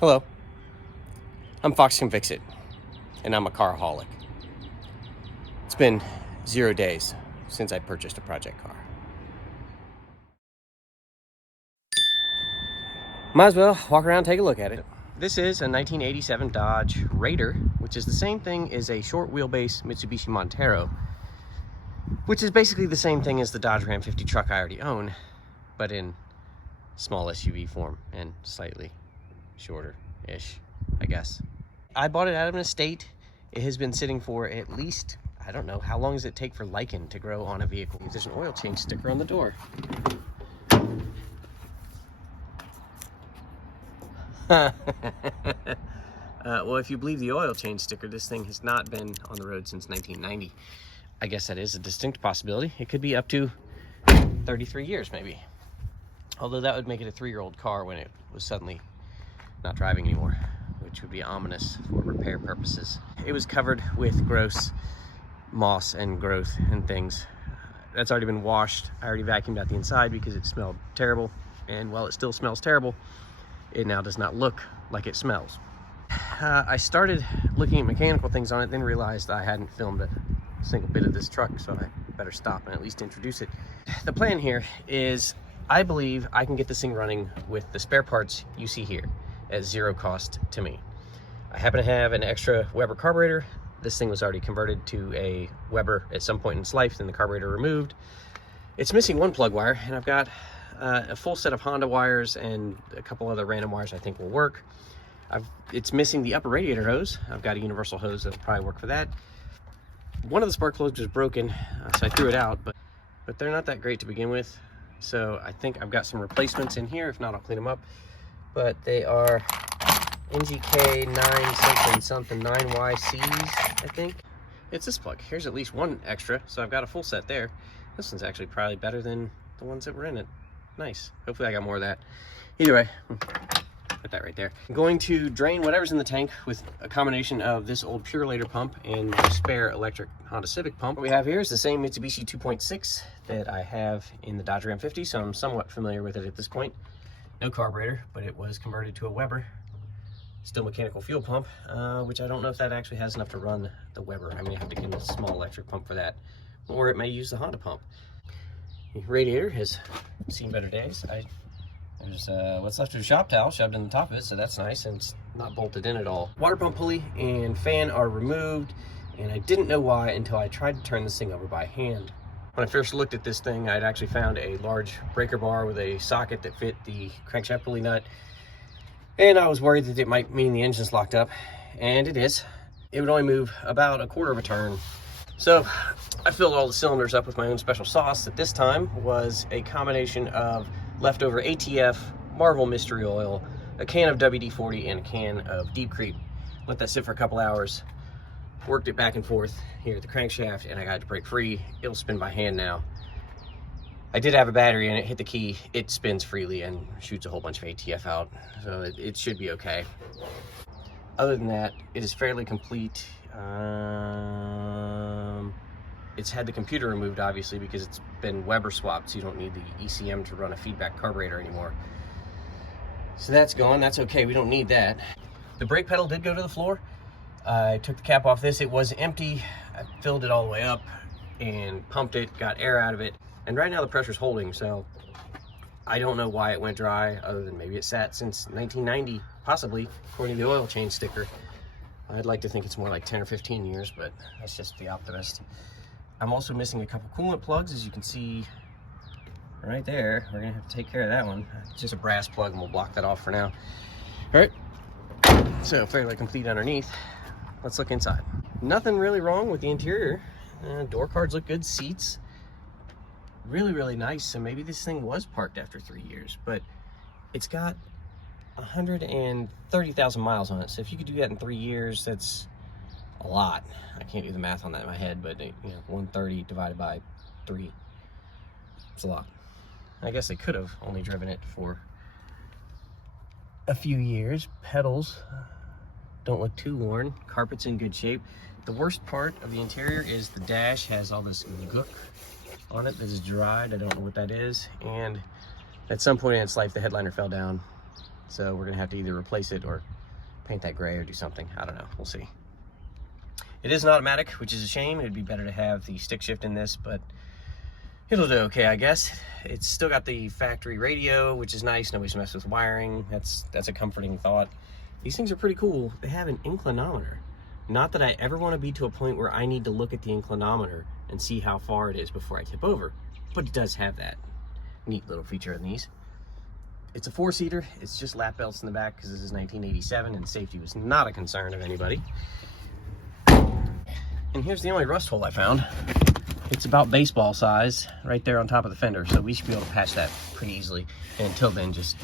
Hello, I'm Fox Can Fix It, and I'm a caraholic. It's been 0 days since I purchased a project car. Might as well walk around and take a look at it. This is a 1987 Dodge Raider, which is the same thing as a short wheelbase Mitsubishi Montero, which is basically the same thing as the Dodge Ram 50 truck I already own, but in small SUV form and slightly shorter-ish, I guess. I bought it out of an estate. It has been sitting for at least, I don't know, how long does it take for lichen to grow on a vehicle? There's an oil change sticker on the door. Well, if you believe the oil change sticker, this thing has not been on the road since 1990. I guess that is a distinct possibility. It could be up to 33 years, maybe. Although that would make it a 3-year-old car when it was suddenly not driving anymore, which would be ominous for repair purposes. It was covered with gross moss and growth and things. That's already been washed. I already vacuumed out the inside because it smelled terrible. And while it still smells terrible, it now does not look like it smells. I started looking at mechanical things on it, then realized I hadn't filmed a single bit of this truck, so I better stop and at least introduce it. The plan here is I believe I can get this thing running with the spare parts you see here at 0 cost to me. I happen to have an extra Weber carburetor. This thing was already converted to a Weber at some point in its life, then the carburetor removed. It's missing one plug wire, and I've got a full set of Honda wires and a couple other random wires I think will work. It's missing the upper radiator hose. I've got a universal hose that'll probably work for that. One of the spark plugs was broken, so I threw it out, but they're not that great to begin with. So I think I've got some replacements in here. If not, I'll clean them up. But they are NGK 9 something 9YCs, I think. It's this plug. Here's at least one extra, so I've got a full set there. This one's actually probably better than the ones that were in it. Nice. Hopefully I got more of that. Either way, put that right there. I'm going to drain whatever's in the tank with a combination of this old Purelator pump and my spare electric Honda Civic pump. What we have here is the same Mitsubishi 2.6 that I have in the Dodge Ram 50, so I'm somewhat familiar with it at this point. No carburetor, but it was converted to a Weber. Still mechanical fuel pump, which I don't know if that actually has enough to run the Weber. I may have to get a small electric pump for that, or it may use the Honda pump. The radiator has seen better days. There's what's left of a shop towel shoved in the top of it, so that's nice, and it's not bolted in at all. Water pump pulley and fan are removed, and I didn't know why until I tried to turn this thing over by hand. When I first looked at this thing, I'd actually found a large breaker bar with a socket that fit the crankshaft pulley nut, and I was worried that it might mean the engine's locked up, and it is. It would only move about 1/4 of a turn. So I filled all the cylinders up with my own special sauce that this time was a combination of leftover ATF, Marvel Mystery Oil, a can of WD-40, and a can of Deep Creep. Let that sit for a couple hours. Worked it back and forth here at the crankshaft, and I got it to break free. It'll spin by hand now. I did have a battery in it, hit the key, it spins freely and shoots a whole bunch of ATF out, so it should be okay. Other than that, it is fairly complete. It's had the computer removed, obviously, because it's been Weber swapped, so you don't need the ECM to run a feedback carburetor anymore. So that's gone. That's okay. We don't need that. The brake pedal did go to the floor. I took the cap off this. It was empty. I filled it all the way up and pumped it, got air out of it. And right now the pressure's holding, so I don't know why it went dry, other than maybe it sat since 1990, possibly, according to the oil change sticker. I'd like to think it's more like 10 or 15 years, but that's just the optimist. I'm also missing a couple coolant plugs, as you can see right there. We're gonna have to take care of that one. It's just a brass plug, and we'll block that off for now. All right, so fairly complete underneath. Let's look inside. Nothing really wrong with the interior. Door cards look good, seats. Really, really nice. So maybe this thing was parked after 3 years, but it's got 130,000 miles on it. So if you could do that in 3 years, that's a lot. I can't do the math on that in my head, but 130 divided by 3, it's a lot. I guess they could have only driven it for a few years. Pedals don't look too worn. Carpet's in good shape. The worst part of the interior is the dash has all this gook on it that is dried. I don't know what that is. And at some point in its life, the headliner fell down. So we're gonna have to either replace it or paint that gray or do something. I don't know, we'll see. It is an automatic, which is a shame. It'd be better to have the stick shift in this, but it'll do okay, I guess. It's still got the factory radio, which is nice. Nobody's messed with wiring. That's a comforting thought. These things are pretty cool. They have an inclinometer. Not that I ever want to be to a point where I need to look at the inclinometer and see how far it is before I tip over, but it does have that neat little feature in these. It's a 4-seater. It's just lap belts in the back because this is 1987 and safety was not a concern of anybody. And here's the only rust hole I found. It's about baseball size right there on top of the fender, so we should be able to patch that pretty easily. And until then, just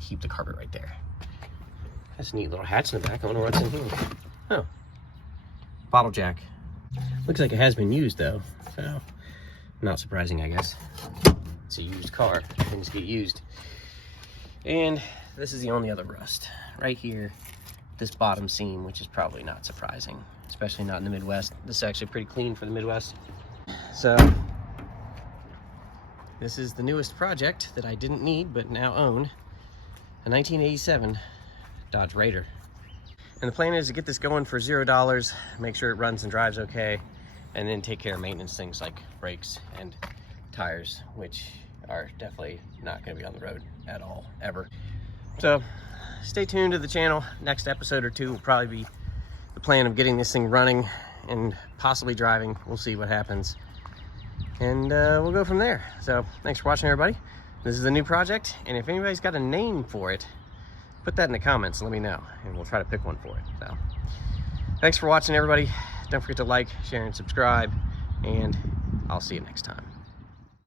keep the carpet right there. That's a neat little hatch in the back. I wonder what's in here. Oh, bottle jack. Looks like it has been used though, so not surprising, I guess. It's a used car. Things get used. And this is the only other rust right here, this bottom seam, which is probably not surprising, especially not in the Midwest. This is actually pretty clean for the Midwest. So this is the newest project that I didn't need but now own, a 1987 Dodge Raider. And the plan is to get this going for $0, make sure it runs and drives okay, and then take care of maintenance things like brakes and tires, which are definitely not going to be on the road at all, ever. So stay tuned to the channel. Next episode or two will probably be the plan of getting this thing running and possibly driving. We'll see what happens. And we'll go from there. So thanks for watching, everybody. This is a new project, and if anybody's got a name for it, put that in the comments and let me know, and we'll try to pick one for it. So thanks for watching, everybody. Don't forget to like, share, and subscribe, and I'll see you next time.